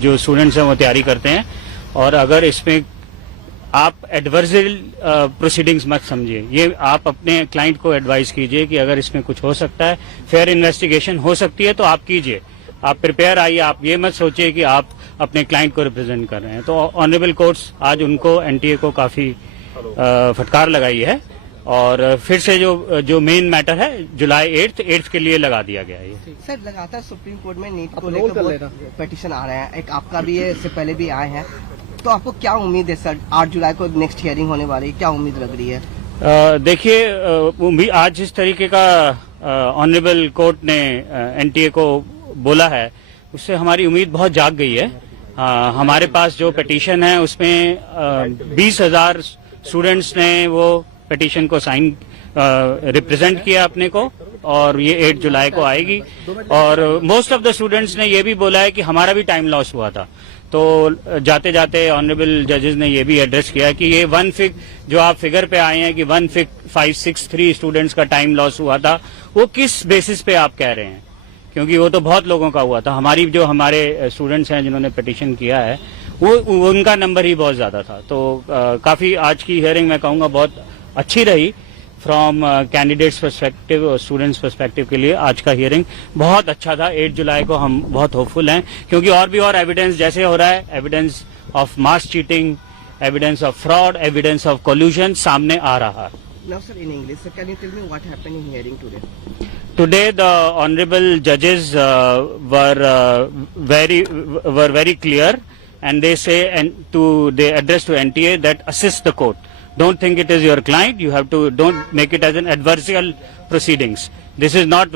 जो स्टूडेंट्स हैं वो तैयारी करते हैं, और अगर इसमें आप एडवर्सरी प्रोसीडिंग्स मत समझिए, ये आप अपने क्लाइंट को एडवाइस कीजिए कि अगर इसमें कुछ हो सकता है, फेयर इन्वेस्टिगेशन हो सकती है तो आप कीजिए, आप प्रिपेयर आइए, आप ये मत सोचिए कि आप अपने क्लाइंट को रिप्रेजेंट कर रहे हैं। तो ऑनरेबल कोर्ट्स आज उनको एनटीए को काफी फटकार लगाई है, और फिर से जो मेन मैटर है जुलाई 8th के लिए लगा दिया गया है। ये सर लगातार सुप्रीम कोर्ट में नीट को लेकर पिटीशन आ रहे हैं, एक आपका भी है, इससे पहले भी आए हैं, तो आपको क्या उम्मीद है सर? 8 जुलाई को नेक्स्ट हियरिंग होने वाली है, क्या उम्मीद लग रही है? देखिए, आज जिस तरीके का ऑनरेबल कोर्ट ने एनटीए को बोला है, उससे हमारी उम्मीद बहुत जाग गई है। हमारे पास जो पिटीशन है उसमें 20,000 स्टूडेंट्स ने वो पिटीशन को साइन रिप्रेजेंट किया अपने को, और ये 8 जुलाई को आएगी। और मोस्ट ऑफ द स्टूडेंट्स ने ये भी बोला है कि हमारा भी टाइम लॉस हुआ था। तो जाते जाते ऑनरेबल जजेस ने ये भी एड्रेस किया कि ये जो आप फिगर पे आए हैं कि 1563 स्टूडेंट्स का टाइम लॉस हुआ था, वो किस बेसिस पे आप कह रहे हैं, क्योंकि वो तो बहुत लोगों का हुआ था। हमारे स्टूडेंट्स हैं जिन्होंने पिटीशन किया है, वो उनका नंबर ही बहुत ज्यादा था। तो काफी आज की हियरिंग मैं कहूंगा बहुत अच्छी रही फ्रॉम कैंडिडेट्स पर्सपेक्टिव और स्टूडेंट्स पर्सपेक्टिव के लिए। आज का हियरिंग बहुत अच्छा था। 8 जुलाई को हम बहुत होपफुल हैं, क्योंकि और एविडेंस जैसे हो रहा है, evidence of mass cheating, evidence of fraud, evidence of collision सामने आ रहा है। Now sir, in English, sir, can you tell me what happened in hearing today? Today, the honorable judges were very clear, and they say they address to NTA that assist the court. Don't think it is your client. You have to don't make it as an adversarial proceedings. This is not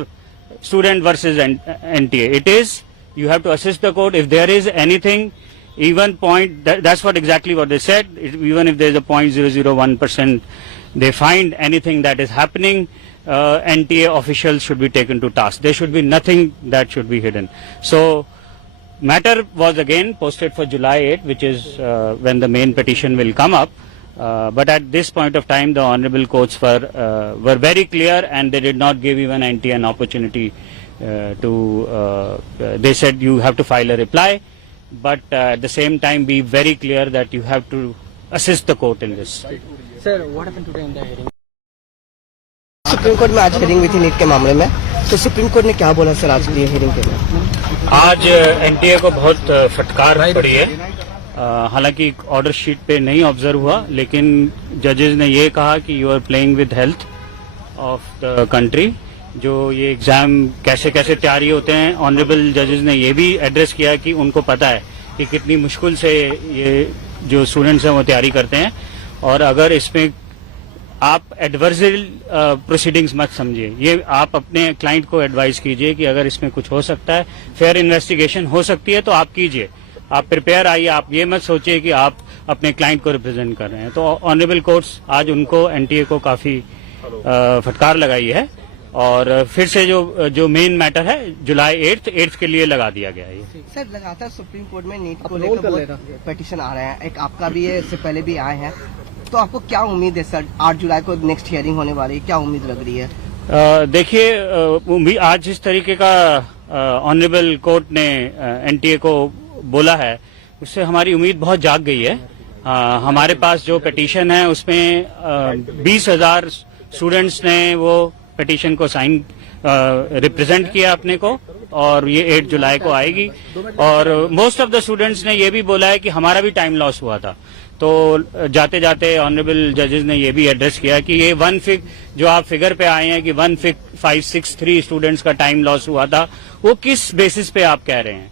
student versus NTA. It is you have to assist the court if there is anything, even that's exactly what they said. Even if there is a 0.001%. They find anything that is happening, NTA officials should be taken to task. There should be nothing that should be hidden. So, matter was again posted for July 8, which is when the main petition will come up. But at this point of time, the honorable courts were very clear, and they did not give even NTA an opportunity they said you have to file a reply, but at the same time be very clear that you have to assist the court in this. Sir, what happened today in the hearing? Supreme court में आज hearing हुई थी NEET के मामले में, तो supreme court ने क्या बोला सर आज की हियरिंग के लिए? आज एनटीए को बहुत फटकार पड़ी है। हालांकि ऑर्डर शीट पे नहीं ऑब्जर्व हुआ, लेकिन जजेस ने ये कहा कि you are playing with health of the country. जो ये एग्जाम कैसे कैसे तैयारी होते हैं, ऑनरेबल जजेस ने ये भी एड्रेस किया कि उनको पता है कि कितनी मुश्किल से ये जो स्टूडेंट्स हैं वो तैयारी करते हैं, और अगर इसमें आप एडवर्सरी प्रोसीडिंग्स मत समझिए, ये आप अपने क्लाइंट को एडवाइस कीजिए कि अगर इसमें कुछ हो सकता है, फेयर इन्वेस्टिगेशन हो सकती है तो आप कीजिए, आप प्रिपेयर आइए, आप ये मत सोचिए कि आप अपने क्लाइंट को रिप्रेजेंट कर रहे हैं। तो ऑनरेबल कोर्ट्स आज उनको एनटीए को काफी फटकार लगाई है, और फिर से जो मेन मैटर है जुलाई 8th के लिए लगा दिया गया है। सर लगातार सुप्रीम कोर्ट में नीट को लेकर पिटीशन आ रहे हैं, एक आपका भी है, इससे पहले भी आए हैं, तो आपको क्या उम्मीद है सर? 8 जुलाई को नेक्स्ट हियरिंग होने वाली है, क्या उम्मीद लग रही है? देखिए, आज जिस तरीके का ऑनरेबल कोर्ट ने एनटीए को बोला है, उससे हमारी उम्मीद बहुत जाग गई है। हमारे पास जो पिटीशन है उसमें 20,000 स्टूडेंट्स ने वो पिटीशन को साइन रिप्रेजेंट किया अपने को, और ये 8 जुलाई को आएगी। और मोस्ट ऑफ द स्टूडेंट्स ने ये भी बोला है कि हमारा भी टाइम लॉस हुआ था। तो जाते जाते ऑनरेबल जजेस ने ये भी एड्रेस किया कि ये जो आप फिगर पे आए हैं कि 1563 स्टूडेंट्स का टाइम लॉस हुआ था, वो किस बेसिस पे आप कह रहे हैं,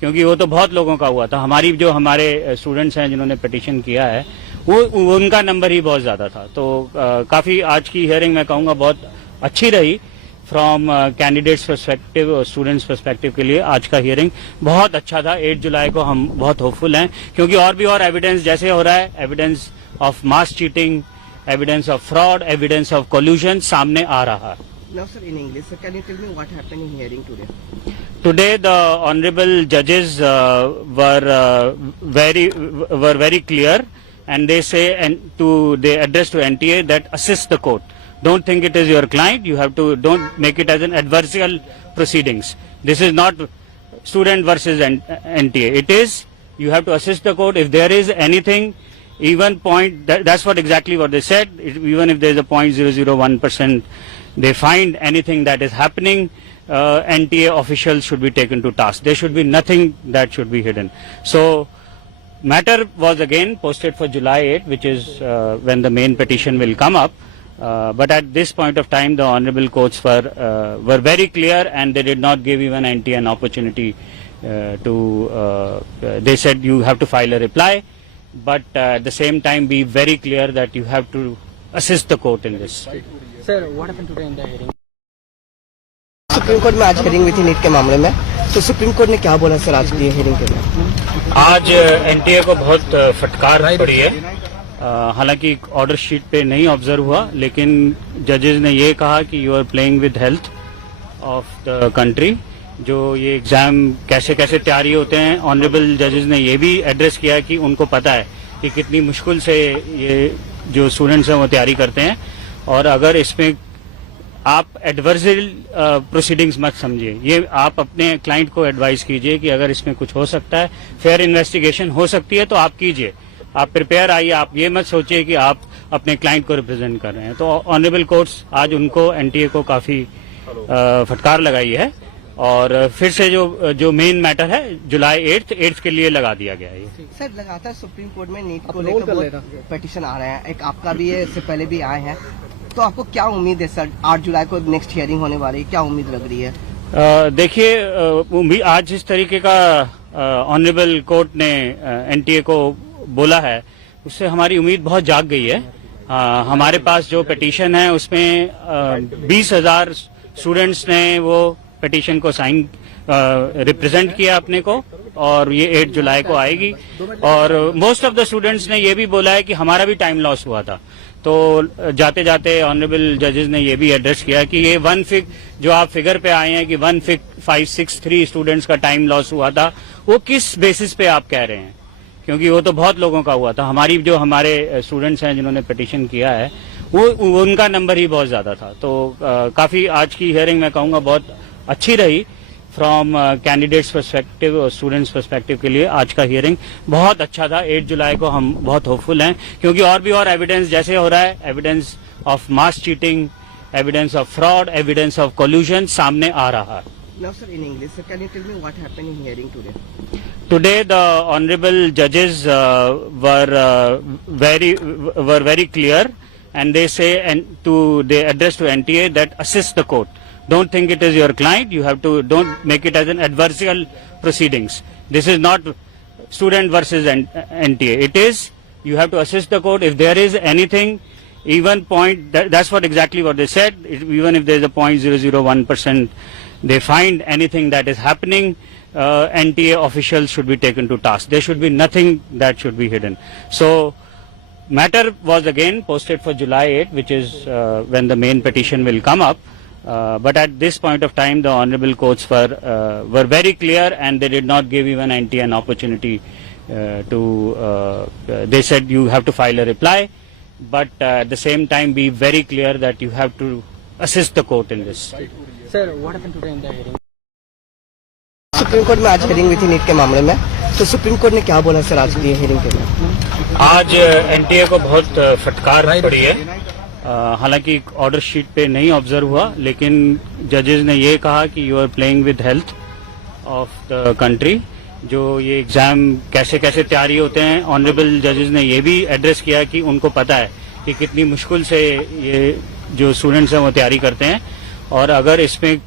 क्योंकि वो तो बहुत लोगों का हुआ था। हमारे स्टूडेंट्स हैं जिन्होंने पिटीशन किया है, वो उनका नंबर ही बहुत ज्यादा था। तो काफी आज की हियरिंग मैं कहूंगा बहुत अच्छी रही फ्रॉम कैंडिडेट्स पर्सपेक्टिव और स्टूडेंट्स पर्सपेक्टिव के लिए। आज का हियरिंग बहुत अच्छा था। 8 जुलाई को हम बहुत होपफुल हैं, क्योंकि और एविडेंस जैसे हो रहा है, evidence of mass cheating, evidence of fraud, evidence of collision सामने आ रहा है। Now sir, in English, sir, can you tell me what happened in hearing today? Today, the honorable judges were very clear, and they say they address to NTA that assist the court. Don't think it is your client. You have to don't make it as an adversarial proceedings. This is not student versus NTA. It is, you have to assist the court if there is anything, even that's what exactly what they said. Even if there is a 0.001%, they find anything that is happening, NTA officials should be taken to task. There should be nothing that should be hidden. So, matter was again posted for July 8, which is when the main petition will come up. But at this point of time, the honorable courts were very clear, and they did not give even NTA an opportunity they said you have to file a reply, but at the same time be very clear that you have to assist the court in this. Sir, what happened today in the hearing? Supreme court में आज hearing हुई थी NEET के मामले में, तो supreme court ने क्या बोला सर आज की हियरिंग के लिए? आज एनटीए को बहुत फटकार पड़ी है। हालांकि ऑर्डर शीट पे नहीं ऑब्जर्व हुआ, लेकिन जजेस ने ये कहा कि you are playing with health of the country. जो ये एग्जाम कैसे कैसे तैयारी होते हैं, ऑनरेबल जजेस ने ये भी एड्रेस किया कि उनको पता है कि कितनी मुश्किल से ये जो स्टूडेंट्स हैं वो तैयारी करते हैं, और अगर इसमें आप एडवर्सरी प्रोसीडिंग्स मत समझिए, ये आप अपने क्लाइंट को एडवाइस कीजिए कि अगर इसमें कुछ हो सकता है, फेयर इन्वेस्टिगेशन हो सकती है तो आप कीजिए, आप प्रिपेयर आइए, आप ये मत सोचिए कि आप अपने क्लाइंट को रिप्रेजेंट कर रहे हैं। तो ऑनरेबल कोर्ट्स आज उनको एनटीए को काफी फटकार लगाई है, और फिर से जो मेन मैटर है जुलाई 8 के लिए लगा दिया गया है। सर, लगातार सुप्रीम कोर्ट में नीट को लेकर पिटीशन आ रहे हैं, एक आपका भी है, इससे पहले भी आए हैं, तो आपको क्या उम्मीद है सर? 8 जुलाई को नेक्स्ट हियरिंग होने वाली है, क्या उम्मीद लग रही है? देखिए, आज जिस तरीके का ऑनरेबल कोर्ट ने एनटीए को बोला है, उससे हमारी उम्मीद बहुत जाग गई है। हमारे पास जो पिटीशन है उसमें 20,000 स्टूडेंट्स ने वो पिटीशन को साइन रिप्रेजेंट किया अपने को, और ये 8 जुलाई को आएगी। और मोस्ट ऑफ द स्टूडेंट्स ने ये भी बोला है कि हमारा भी टाइम लॉस हुआ था। तो जाते जाते ऑनरेबल जजेस ने ये भी एड्रेस किया कि ये जो आप फिगर पे आए हैं कि 1563 स्टूडेंट्स का टाइम लॉस हुआ था, वो किस बेसिस पे आप कह रहे हैं, क्योंकि वो तो बहुत लोगों का हुआ था। हमारे स्टूडेंट्स हैं जिन्होंने पिटीशन किया है, वो उनका नंबर ही बहुत ज्यादा था। तो काफी आज की हियरिंग मैं कहूंगा बहुत अच्छी रही फ्रॉम कैंडिडेट्स पर्सपेक्टिव और स्टूडेंट्स पर्सपेक्टिव के लिए। आज का हियरिंग बहुत अच्छा था। 8 जुलाई को हम बहुत होपफुल हैं, क्योंकि और एविडेंस जैसे हो रहा है, evidence of mass cheating, evidence of fraud, evidence of collision सामने आ रहा है। Now sir, in English, sir, can you tell me what happened in hearing today? Today, the honorable judges were very clear, and they say they address to NTA that assist the court. Don't think it is your client. You have to don't make it as an adversarial proceedings. This is not student versus NTA. It is, you have to assist the court if there is anything, even that's what exactly what they said. Even if there is a 0.001%, they find anything that is happening, NTA officials should be taken to task. There should be nothing that should be hidden. So, matter was again posted for July 8, which is when the main petition will come up. But at this point of time, the honorable courts were very clear, and they did not give even NTA an opportunity they said you have to file a reply, but at the same time be very clear that you have to assist the court in this. Sir, what happened today in the hearing? Supreme court में आज hearing हुई थी NEET के मामले में, तो supreme court ने क्या बोला सर आज की हियरिंग के लिए? आज एनटीए को बहुत फटकार पड़ी है। हालांकि ऑर्डर शीट पे नहीं ऑब्जर्व हुआ, लेकिन जजेस ने ये कहा कि you are playing with health of the country. जो ये एग्जाम कैसे कैसे तैयारी होते हैं, ऑनरेबल जजेस ने ये भी एड्रेस किया कि उनको पता है कि कितनी मुश्किल से ये जो स्टूडेंट्स हैं वो तैयारी करते हैं, और अगर इसमें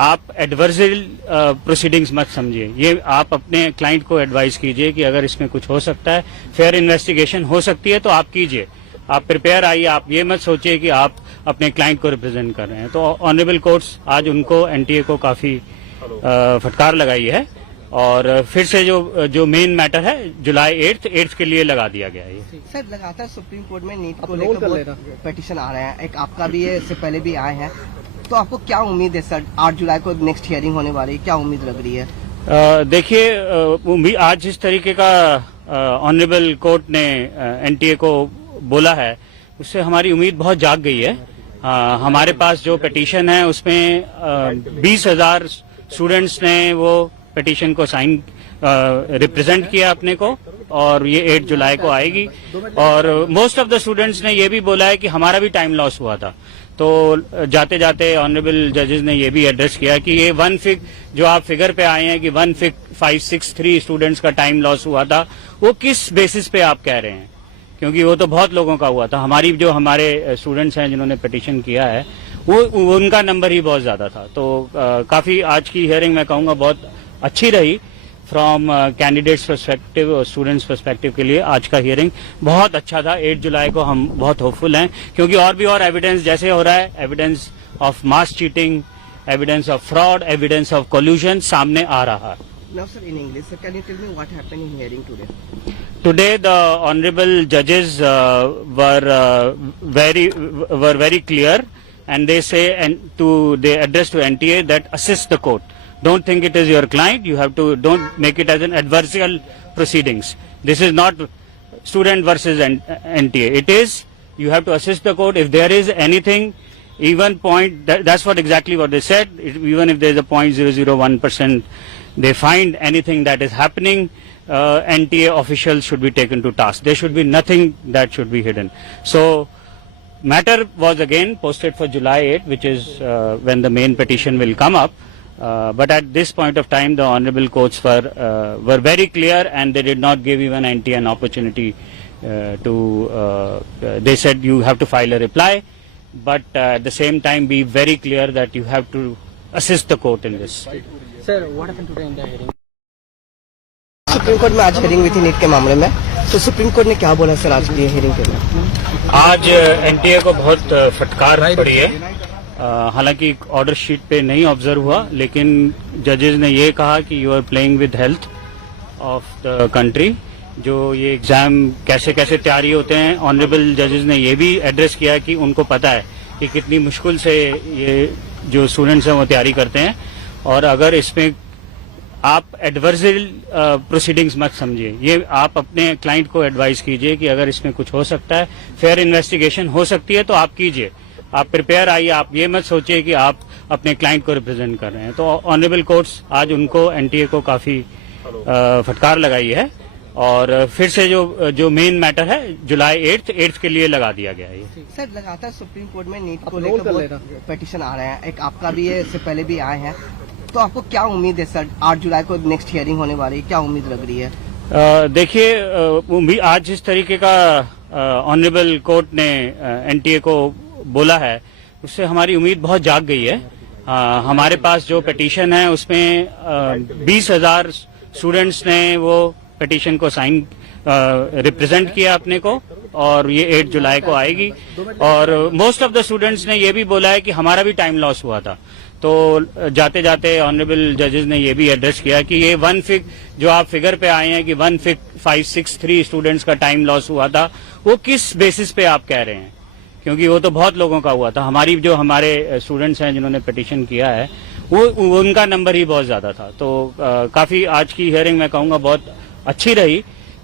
आप एडवर्सरी प्रोसीडिंग्स मत समझिए, ये आप अपने क्लाइंट को एडवाइस कीजिए कि अगर इसमें कुछ हो सकता है, फेयर इन्वेस्टिगेशन हो सकती है तो आप कीजिए, आप प्रिपेयर आइए, आप ये मत सोचिए कि आप अपने क्लाइंट को रिप्रेजेंट कर रहे हैं। तो ऑनरेबल कोर्ट्स आज उनको एनटीए को काफी फटकार लगाई है, और फिर से जो मेन मैटर है जुलाई 8 के लिए लगा दिया गया है। सर, लगातार सुप्रीम कोर्ट में नीट को लेकर पिटीशन आ रहे हैं, एक आपका भी है, इससे पहले भी आए हैं, तो आपको क्या उम्मीद है सर? 8 जुलाई को नेक्स्ट हियरिंग होने वाली है, क्या उम्मीद लग रही है? देखिए, आज जिस तरीके का ऑनरेबल कोर्ट ने एनटीए को बोला है, उससे हमारी उम्मीद बहुत जाग गई है। हमारे पास जो पिटीशन है उसमें 20,000 स्टूडेंट्स ने वो पिटीशन को साइन रिप्रेजेंट किया अपने को, और ये 8 जुलाई को आएगी। और मोस्ट ऑफ द स्टूडेंट्स ने ये भी बोला है कि हमारा भी टाइम लॉस हुआ था। तो जाते जाते ऑनरेबल जजेस ने ये भी एड्रेस किया कि ये जो आप फिगर पे आए हैं कि 1,563 स्टूडेंट्स का टाइम लॉस हुआ था, वो किस बेसिस पे आप कह रहे हैं, क्योंकि वो तो बहुत लोगों का हुआ था। हमारे स्टूडेंट्स हैं जिन्होंने पिटीशन किया है, वो उनका नंबर ही बहुत ज्यादा था। तो काफी आज की हियरिंग मैं कहूंगा बहुत अच्छी रही फ्रॉम कैंडिडेट्स पर्सपेक्टिव और स्टूडेंट्स पर्सपेक्टिव के लिए। आज का हियरिंग बहुत अच्छा था। 8 जुलाई को हम बहुत होपफुल हैं, क्योंकि और एविडेंस जैसे हो रहा है, evidence of mass cheating, evidence of fraud, evidence of collision सामने आ रहा है। Now, sir, in English, sir, can you tell me what happened in hearing today? Today, the honorable judges were very clear, and they say they address to NTA that assist the court. Don't think it is your client. Don't make it as an adversarial proceedings. This is not student versus NTA. It is, you have to assist the court if there is anything, even that's exactly what they said. Even if there is a 0.001%, they find anything that is happening, NTA officials should be taken to task. There should be nothing that should be hidden. So, matter was again posted for July 8, which is when the main petition will come up. But at this point of time, the honorable courts were very clear, and they did not give even NTA an opportunity they said you have to file a reply, but at the same time be very clear that you have to assist the court in this. Sir, what happened today in the hearing? Supreme court में आज hearing हुई थी NEET के मामले में, तो supreme court ने क्या बोला सर आज की हियरिंग के लिए? आज एनटीए को बहुत फटकार पड़ी है। हालांकि ऑर्डर शीट पे नहीं ऑब्जर्व हुआ, लेकिन जजेस ने ये कहा कि you are playing with health of the country. जो ये एग्जाम कैसे कैसे तैयारी होते हैं, ऑनरेबल जजेस ने ये भी एड्रेस किया कि उनको पता है कि कितनी मुश्किल से ये जो स्टूडेंट्स हैं वो तैयारी करते हैं, और अगर इसमें आप एडवर्सरियल प्रोसीडिंग्स मत समझिए। ये आप अपने क्लाइंट को एडवाइस कीजिए कि अगर इसमें कुछ हो सकता है, फेयर इन्वेस्टिगेशन हो सकती है, तो आप कीजिए, आप प्रिपेयर आइए। आप ये मत सोचिए कि आप अपने क्लाइंट को रिप्रेजेंट कर रहे हैं। तो ऑनरेबल कोर्ट्स आज उनको, एनटीए को काफी फटकार लगाई है, और फिर से जो मेन मैटर है जुलाई 8 के लिए लगा दिया गया है। सर, लगातार सुप्रीम कोर्ट में नीट को लेकर पिटीशन आ रहे हैं, एक आपका भी है, इससे पहले भी आए हैं, तो आपको क्या उम्मीद है सर? 8 जुलाई को नेक्स्ट हियरिंग होने वाली है, क्या उम्मीद लग रही है? देखिए, आज जिस तरीके का ऑनरेबल कोर्ट ने एनटीए को बोला है, उससे हमारी उम्मीद बहुत जाग गई है। हमारे पास जो पिटीशन है उसमें 20,000 स्टूडेंट्स ने वो पिटीशन को साइन रिप्रेजेंट किया अपने को, और ये 8 जुलाई को आएगी। और मोस्ट ऑफ द स्टूडेंट्स ने ये भी बोला है कि हमारा भी टाइम लॉस हुआ था। तो जाते जाते ऑनरेबल जजेस ने ये भी एड्रेस किया कि ये जो आप फिगर पे आए हैं कि 1,563 स्टूडेंट्स का टाइम लॉस हुआ था, वो किस बेसिस पे आप कह रहे हैं, क्योंकि वो तो बहुत लोगों का हुआ था। हमारे स्टूडेंट्स हैं जिन्होंने पिटीशन किया है, वो उनका नंबर ही बहुत ज्यादा था। तो काफी आज की हियरिंग मैं कहूंगा बहुत अच्छी रही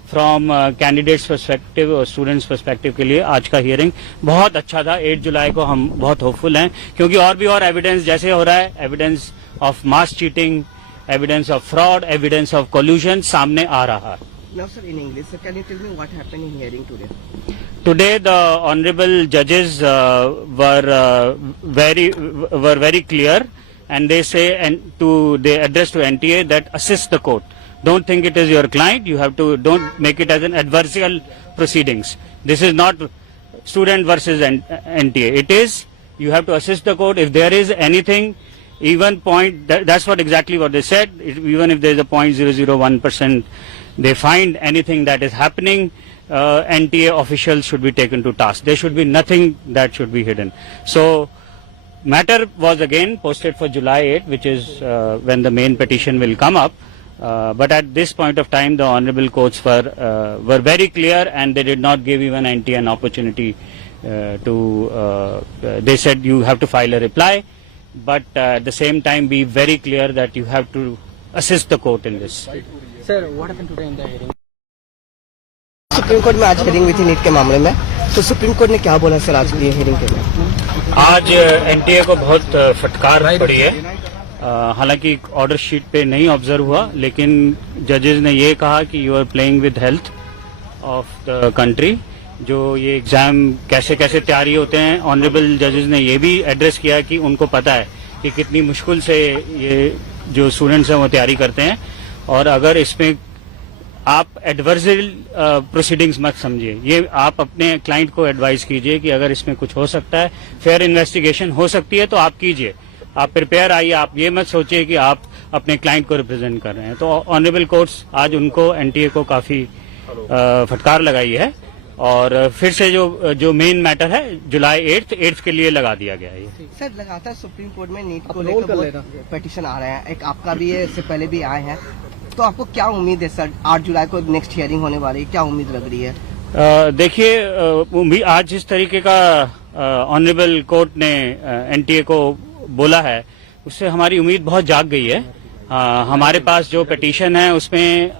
फ्रॉम कैंडिडेट्स पर्सपेक्टिव और स्टूडेंट्स पर्सपेक्टिव के लिए। आज का हियरिंग बहुत अच्छा था। 8 जुलाई को हम बहुत होपफुल हैं, क्योंकि और एविडेंस जैसे हो रहा है, evidence of mass cheating, evidence of fraud, evidence of collision सामने आ रहा है। Now, sir, in English, sir, can you tell me what happened in hearing today? Today, the honorable judges were very clear, and they say they address to NTA that assist the court. Don't think it is your client. Don't make it as an adversarial proceedings. This is not student versus NTA. It is, you have to assist the court if there is anything, even that's exactly what they said. Even if there is a 0.001%, they find anything that is happening, NTA officials should be taken to task. There should be nothing that should be hidden. So, matter was again posted for July 8, which is when the main petition will come up. But at this point of time, the honorable courts were very clear, and they did not give even NTA an opportunity they said you have to file a reply, but at the same time be very clear that you have to assist the court in this. Sir, what happened today in the hearing? Supreme court में आज hearing हुई थी NEET के मामले में, तो supreme court ने क्या बोला सर आज की हियरिंग के लिए? आज एनटीए को बहुत फटकार पड़ी है। हालांकि ऑर्डर शीट पे नहीं ऑब्जर्व हुआ, लेकिन जजेस ने ये कहा कि you are playing with health of the country. जो ये एग्जाम कैसे कैसे तैयारी होते हैं, ऑनरेबल जजेस ने ये भी एड्रेस किया कि उनको पता है कि कितनी मुश्किल से ये जो स्टूडेंट्स हैं वो तैयारी करते हैं, और अगर इसमें आप एडवर्सरी प्रोसीडिंग्स मत समझिए, ये आप अपने क्लाइंट को एडवाइस कीजिए कि अगर इसमें कुछ हो सकता है, फेयर इन्वेस्टिगेशन हो सकती है तो आप कीजिए, आप प्रिपेयर आइए, आप ये मत सोचिए कि आप अपने क्लाइंट को रिप्रेजेंट कर रहे हैं। तो ऑनरेबल कोर्ट्स आज उनको एनटीए को काफी फटकार लगाई है, और फिर से जो मेन मैटर है जुलाई 8th के लिए लगा दिया गया है। ये सर लगातार सुप्रीम कोर्ट में नीट को लेकर पिटीशन आ रहे हैं, एक आपका भी है, इससे पहले भी आए हैं, तो आपको क्या उम्मीद है सर? 8 जुलाई को नेक्स्ट हियरिंग होने वाली है, क्या उम्मीद लग रही है? देखिए, आज जिस तरीके का ऑनरेबल कोर्ट ने एनटीए को बोला है, उससे हमारी उम्मीद बहुत जाग गई है। हमारे पास जो पिटीशन है उसमें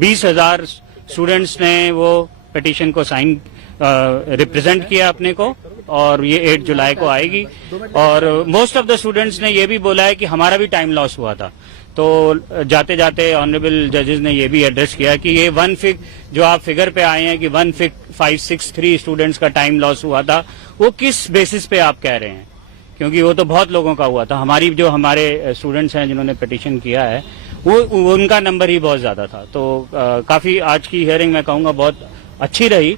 20,000 स्टूडेंट्स ने वो पिटीशन को साइन रिप्रेजेंट किया अपने को, और ये 8 जुलाई को आएगी। और मोस्ट ऑफ द स्टूडेंट्स ने ये भी बोला है कि हमारा भी टाइम लॉस हुआ था। तो जाते जाते ऑनरेबल जजेस ने ये भी एड्रेस किया कि ये जो आप फिगर पे आए हैं कि 1,563 स्टूडेंट्स का टाइम लॉस हुआ था, वो किस बेसिस पे आप कह रहे हैं, क्योंकि वो तो बहुत लोगों का हुआ था। हमारे स्टूडेंट्स हैं जिन्होंने पिटीशन किया है, वो उनका नंबर ही बहुत ज्यादा था। तो काफी आज की हियरिंग मैं कहूंगा बहुत अच्छी रही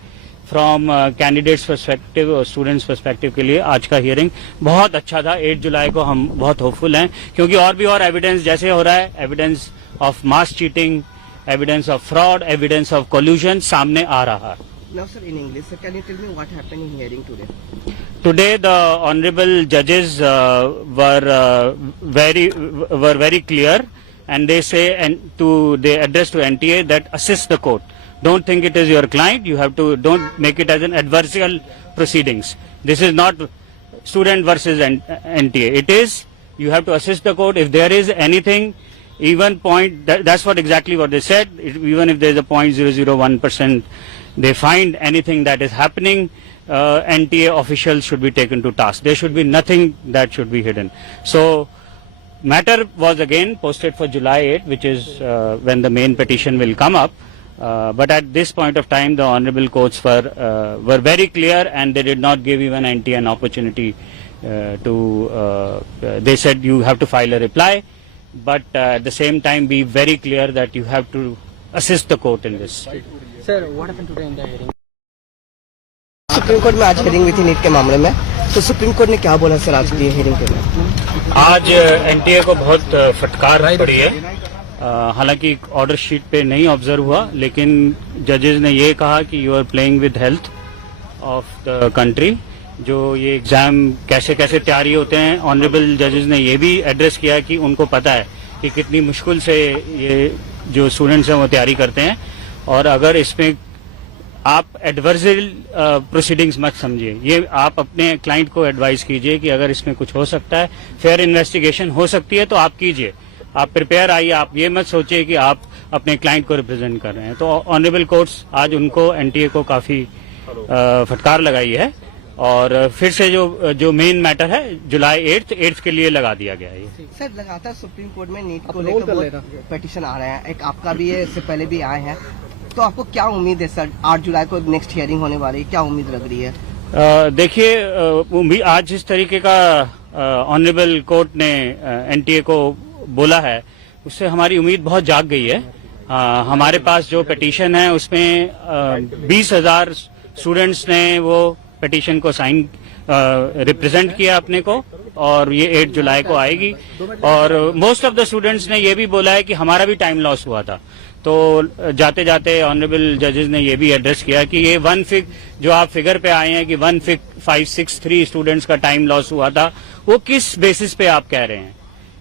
फ्रॉम कैंडिडेट्स पर्सपेक्टिव और स्टूडेंट्स पर्सपेक्टिव के लिए। आज का हियरिंग बहुत अच्छा था। 8 जुलाई को हम बहुत होपफुल हैं, क्योंकि और एविडेंस जैसे हो रहा है, evidence of mass cheating, evidence of fraud, evidence of collision सामने आ रहा है। Now sir, in English, sir, can you tell me what happened in hearing today? Today, the honorable judges were very clear, and they address to NTA that assist the court. Don't think it is your client. Don't make it as an adversarial proceedings. This is not student versus NTA. It is, you have to assist the court. If there is anything, even that's exactly what they said. Even if there is a 0.001%, they find anything that is happening, NTA officials should be taken to task. There should be nothing that should be hidden. So, matter was again posted for July 8, which is when the main petition will come up. But at this point of time, the honorable courts were very clear, and they did not give even NTA an opportunity they said you have to file a reply, but at the same time be very clear that you have to assist the court in this. Sir, what happened today in the hearing? Supreme court में आज hearing हुई थी NEET के मामले में, तो supreme court ने क्या बोला सर आज की हियरिंग के लिए? आज एनटीए को बहुत फटकार पड़ी है। हालांकि ऑर्डर शीट पे नहीं ऑब्जर्व हुआ, लेकिन जजेस ने ये कहा कि you are playing with health of the country. जो ये एग्जाम कैसे कैसे तैयारी होते हैं, ऑनरेबल जजेस ने ये भी एड्रेस किया कि उनको पता है कि कितनी मुश्किल से ये जो स्टूडेंट्स हैं वो तैयारी करते हैं, और अगर इसमें आप एडवर्सरी प्रोसीडिंग्स मत समझिए, ये आप अपने क्लाइंट को एडवाइस कीजिए कि अगर इसमें कुछ हो सकता है, फेयर इन्वेस्टिगेशन हो सकती है तो आप कीजिए, आप प्रिपेयर आइए, आप ये मत सोचिए कि आप अपने क्लाइंट को रिप्रेजेंट कर रहे हैं। तो ऑनरेबल कोर्ट्स आज उनको एनटीए को काफी फटकार लगाई है, और फिर से जो मेन मैटर है जुलाई 8th के लिए लगा दिया गया है। ये सर लगातार सुप्रीम कोर्ट में नीट को लेकर पिटीशन आ रहे हैं, एक आपका भी है, इससे पहले भी आए हैं, तो आपको क्या उम्मीद है सर? 8 जुलाई को नेक्स्ट हियरिंग होने वाली है, क्या उम्मीद लग रही है? देखिए, आज जिस तरीके का ऑनरेबल कोर्ट ने एनटीए को बोला है, उससे हमारी उम्मीद बहुत जाग गई है। हमारे पास जो पिटीशन है उसमें 20,000 स्टूडेंट्स ने वो पिटीशन को साइन रिप्रेजेंट किया अपने को, और ये 8 जुलाई को आएगी। और मोस्ट ऑफ द स्टूडेंट्स ने ये भी बोला है कि हमारा भी टाइम लॉस हुआ था। तो जाते जाते ऑनरेबल जजेस ने ये भी एड्रेस किया कि ये जो आप फिगर पे आए हैं कि 1,563 स्टूडेंट्स का टाइम लॉस हुआ था, वो किस बेसिस पे आप कह रहे हैं,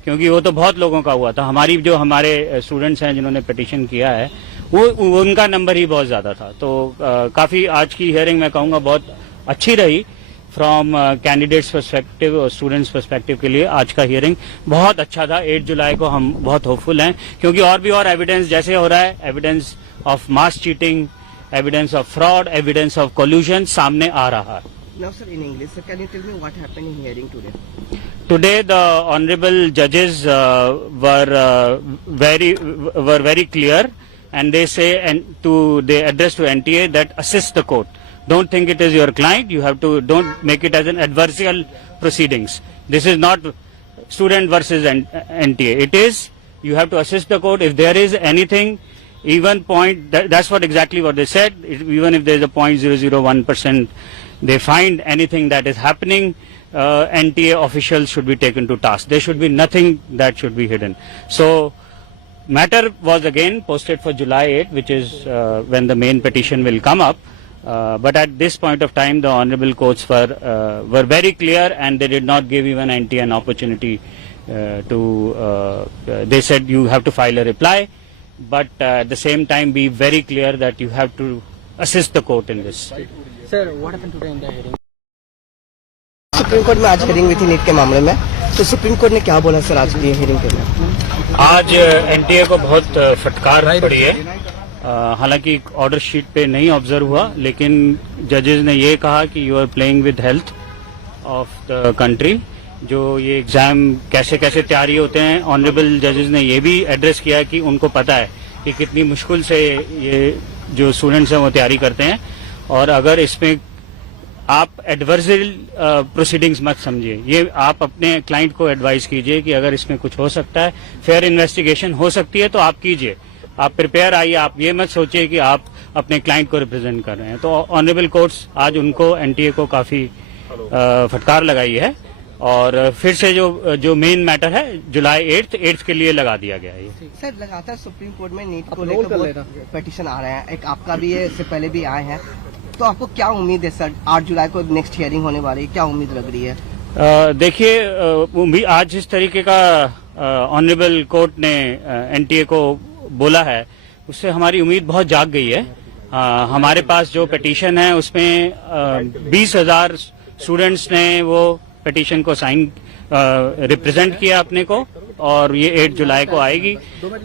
क्योंकि वो तो बहुत लोगों का हुआ था। हमारे स्टूडेंट्स हैं जिन्होंने पिटीशन किया है, वो उनका नंबर ही बहुत ज्यादा था। तो काफी आज की हियरिंग मैं कहूंगा बहुत अच्छी रही फ्रॉम कैंडिडेट्स पर्सपेक्टिव और स्टूडेंट्स पर्सपेक्टिव के लिए। आज का हियरिंग बहुत अच्छा था। 8 जुलाई को हम बहुत होपफुल हैं, क्योंकि और एविडेंस जैसे हो रहा है, evidence of mass cheating, evidence of fraud, evidence of collision सामने आ रहा है। Now, sir, in English, sir, can you tell me what happened in hearing today? Today, the honorable judges were very clear, and they say they address to NTA that assist the court. Don't think it is your client. You have to don't make it as an adversarial proceedings. This is not student versus NTA. It is you have to assist the court if there is anything. Even that's what exactly what they said. Even if there is a 0.001%, they find anything that is happening, NTA officials should be taken to task. There should be nothing that should be hidden. So, matter was again posted for July 8, which is when the main petition will come up. But at this point of time, the honorable courts were very clear, and they did not give even NTA an opportunity they said you have to file a reply, but at the same time be very clear that you have to assist the court in this. Sir, what happened today in the hearing? Supreme court में आज hearing हुई थी NEET के मामले में, तो supreme court ने क्या बोला सर आज की हियरिंग के लिए? आज एनटीए को बहुत फटकार पड़ी है। हालांकि ऑर्डर शीट पे नहीं ऑब्जर्व हुआ, लेकिन जजेस ने ये कहा कि you are playing with health of the country. जो ये एग्जाम कैसे कैसे तैयारी होते हैं, ऑनरेबल जजेस ने ये भी एड्रेस किया कि उनको पता है कि कितनी मुश्किल से ये जो स्टूडेंट्स हैं वो तैयारी करते हैं, और अगर इसमें आप एडवर्सरियल प्रोसीडिंग्स मत समझिए। ये आप अपने क्लाइंट को एडवाइस कीजिए कि अगर इसमें कुछ हो सकता है, फेयर इन्वेस्टिगेशन हो सकती है, तो आप कीजिए, आप प्रिपेयर आइए। आप ये मत सोचिए कि आप अपने क्लाइंट को रिप्रेजेंट कर रहे हैं। तो ऑनरेबल कोर्ट्स आज उनको एनटीए को काफी फटकार लगाई है, और फिर से जो मेन मैटर है जुलाई 8 के लिए लगा दिया गया है। सर, लगातार सुप्रीम कोर्ट में नीट को लेकर पिटीशन आ रहे हैं, एक आपका भी है, इससे पहले भी आए हैं, तो आपको क्या उम्मीद है सर? 8 जुलाई को नेक्स्ट हियरिंग होने वाली है, क्या उम्मीद लग रही है? देखिए, आज जिस तरीके का ऑनरेबल कोर्ट ने एनटीए को बोला है, उससे हमारी उम्मीद बहुत जाग गई है। हमारे पास जो पिटीशन है उसमें 20,000 स्टूडेंट्स ने वो पिटीशन को साइन रिप्रेजेंट किया अपने को, और ये 8 जुलाई को आएगी।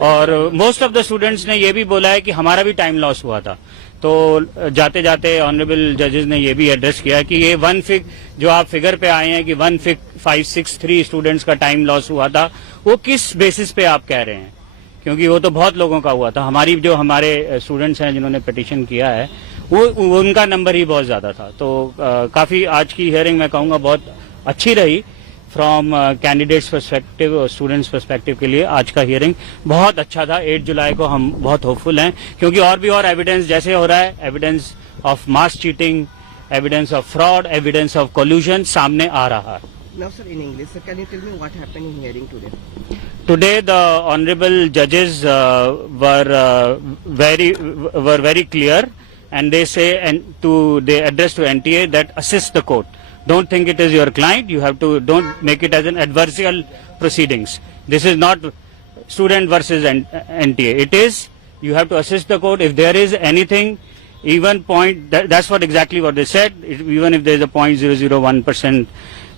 और मोस्ट ऑफ द स्टूडेंट्स ने ये भी बोला है कि हमारा भी टाइम लॉस हुआ था। तो जाते जाते ऑनरेबल जजेस ने ये भी एड्रेस किया कि ये जो आप फिगर पे आए हैं कि 1563 स्टूडेंट्स का टाइम लॉस हुआ था, वो किस बेसिस पे आप कह रहे हैं? क्योंकि वो तो बहुत लोगों का हुआ था। हमारे स्टूडेंट्स हैं जिन्होंने पिटीशन किया है, वो उनका नंबर ही बहुत ज्यादा था। तो काफी आज की हियरिंग मैं कहूंगा बहुत अच्छी रही फ्रॉम कैंडिडेट्स पर्सपेक्टिव और स्टूडेंट्स पर्सपेक्टिव के लिए। आज का हियरिंग बहुत अच्छा था। 8 जुलाई को हम बहुत होपफुल हैं, क्योंकि और एविडेंस जैसे हो रहा है, evidence of mass cheating, evidence of fraud, evidence of collision सामने आ रहा है। Now, sir, in English, sir, can you tell me what happened in hearing today? Today, the honorable judges were very clear, and they say they address to NTA that assist the court. Don't think it is your client. You have to don't make it as an adversarial proceedings. This is not student versus NTA. It is you have to assist the court if there is anything. That's what exactly what they said. Even if there is a 0.001%,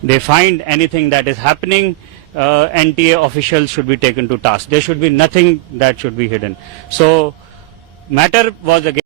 they find anything that is happening, NTA officials should be taken to task. There should be nothing that should be hidden. So, matter was again